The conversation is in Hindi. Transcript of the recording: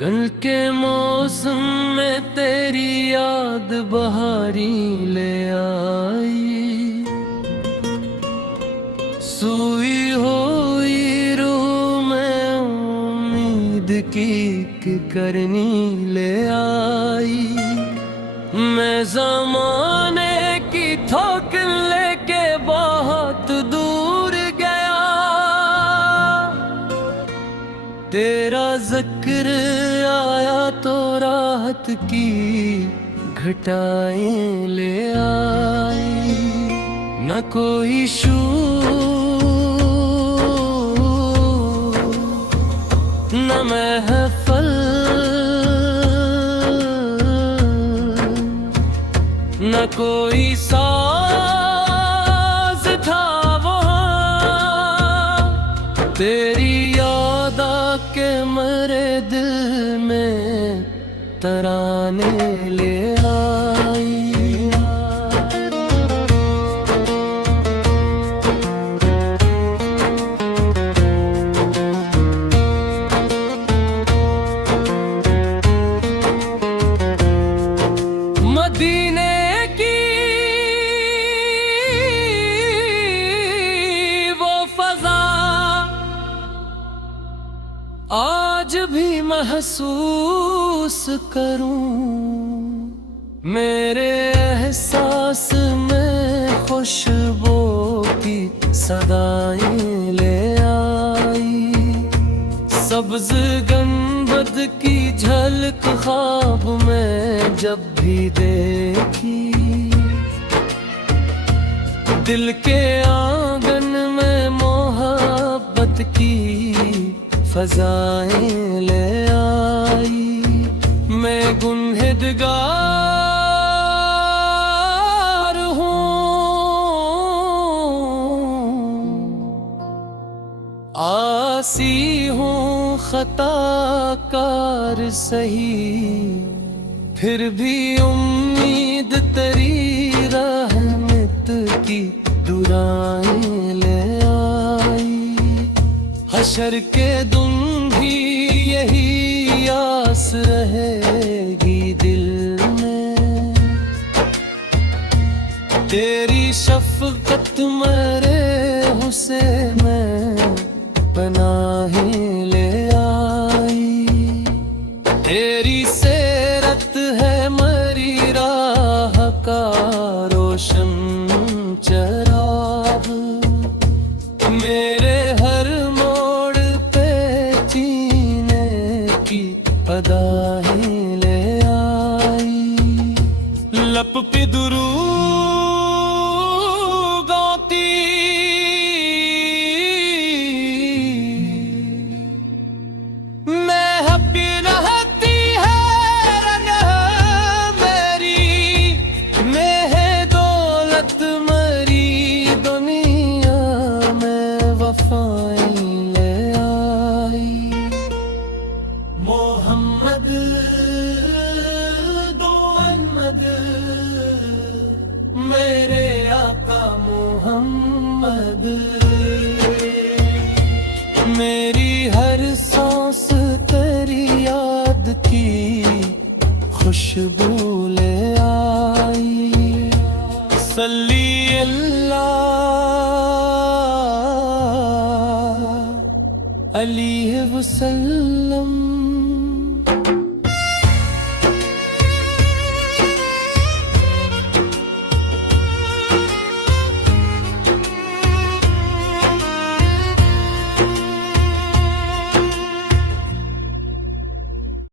कल के मौसम में तेरी याद बहारी ले आई। सोई हुई रूह में उम्मीद की करनी ले आई। मैं ज़माने की थोक लेके बहुत दूर गया। तेरा जिक्र आया तो राहत की घटाएं ले आई। न कोई न महफल, न कोई साज था वहाँ। तेरी याद आके मेरे दिल में तराने ले आई। मदीने की वो फजा आज भी महसूस करूं। मेरे एहसास में खुशबू की सदाएं ले आई। सब्ज गंबद की झलक ख्वाब में जब भी देखी। दिल के आंगन में मोहब्बत की फजाएं ले आई। मैं गुनहगार हूँ, आसी हूँ, खताकार सही, फिर भी उम्मीद तेरी रहमत की दुआएं ले आई। हशर के दिन भी यही आस रहेगी दिल में। तेरी शफकत मेरे हुस्न में पनाहें ले आई। तेरी सेरत है मेरी राह का रोशन चराग। मेरे हर मोड़ पे जीने की अदाएं ले आई। लप पे दुरूद गाती मोहम्मद दो अहमद, मेरे आका मोहम्मद। मेरी हर सांस तेरी याद की खुशबू ले आई। सल्ली अल्लाह अलैहि वसल्लम।